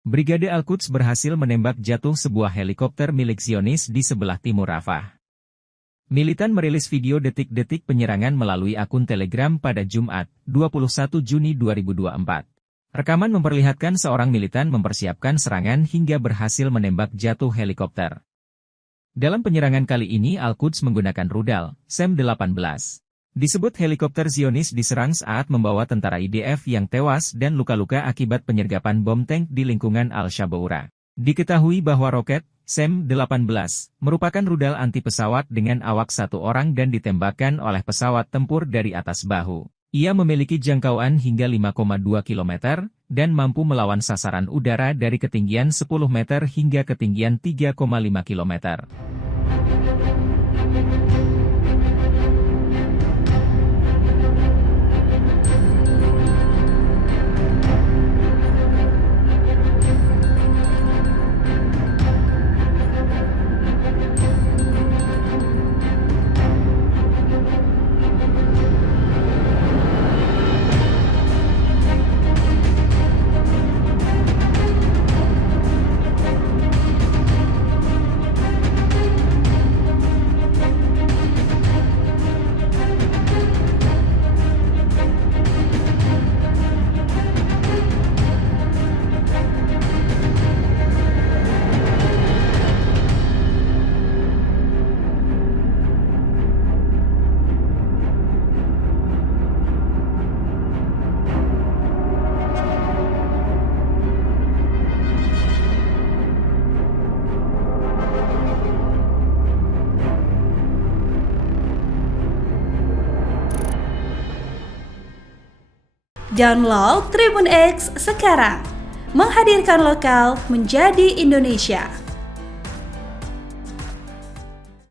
Brigade Al-Quds berhasil menembak jatuh sebuah helikopter milik Zionis di sebelah timur Rafah. Militan merilis video detik-detik penyerangan melalui akun Telegram pada Jumat, 21 Juni 2024. Rekaman memperlihatkan seorang militan mempersiapkan serangan hingga berhasil menembak jatuh helikopter. Dalam penyerangan kali ini Al-Quds menggunakan rudal, SAM-18. Disebut helikopter Zionis diserang saat membawa tentara IDF yang tewas dan luka-luka akibat penyergapan bom tank di lingkungan Al-Shaboura. Diketahui bahwa roket SAM-18 merupakan rudal anti-pesawat dengan awak satu orang dan ditembakkan oleh pesawat tempur dari atas bahu. Ia memiliki jangkauan hingga 5,2 km dan mampu melawan sasaran udara dari ketinggian 10 meter hingga ketinggian 3,5 km. Download Tribun X sekarang, menghadirkan lokal menjadi Indonesia.